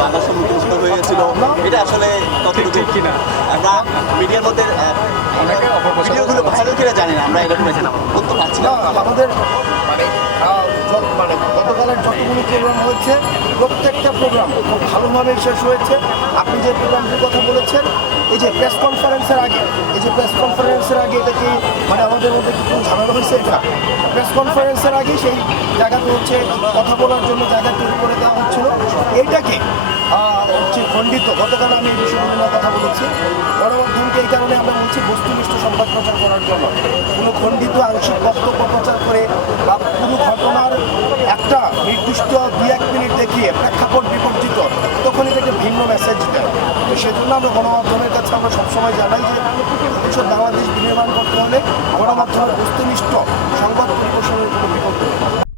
বাধার সম্মুখীন হয়ে গেছিল, এটা আসলে কতটুকু ঠিক কিনা আমরা মিডিয়ার মধ্যে ভিডিওগুলো ভাইরাল কিনা জানি না, আমরা এরকম করতে পারছি না। আমাদের মানে মানে গতকালের যতগুলো প্রোগ্রাম হয়েছে প্রত্যেকটা প্রোগ্রাম খুব ভালোভাবে শেষ হয়েছে। আপনি যে প্রোগ্রামটির কথা বলেছেন, এই যে প্রেস কনফারেন্সের আগে এটা কি মানে আমাদের মধ্যে কিছু ঝামেলা হয়েছে? এটা প্রেস কনফারেন্সের আগে সেই জায়গাতে হচ্ছে কথা বলার জন্য জায়গা তৈরি করে দেওয়া হচ্ছিল, এইটাকে হচ্ছে খণ্ডিত। গতকাল আমি এই বিষয়গুলো নিয়ে কথা বলেছি গণমাধ্যমকে, এই কারণে আমরা বলছি বস্তুনিষ্ঠ সংবাদ প্রচার করার জন্য কোনো খণ্ডিত আংশিক বক্তব্য প্রচার করে বা কোনো ঘটনার একটা নির্দিষ্ট 2-1 মিনিট দেখিয়ে প্রেক্ষাপট বিবর্জিত তখন এটাকে ভিন্ন মেসেজ দেয়। তো সেজন্য আমরা গণমাধ্যমের কাছে আমরা সবসময় জানাই যে ভবিষ্যৎ বাংলাদেশ বিনির্মাণ করতে হলে গণমাধ্যমের বস্তুনিষ্ঠ সংবাদ পরিবেশনের কোনো বিকল্প নেই।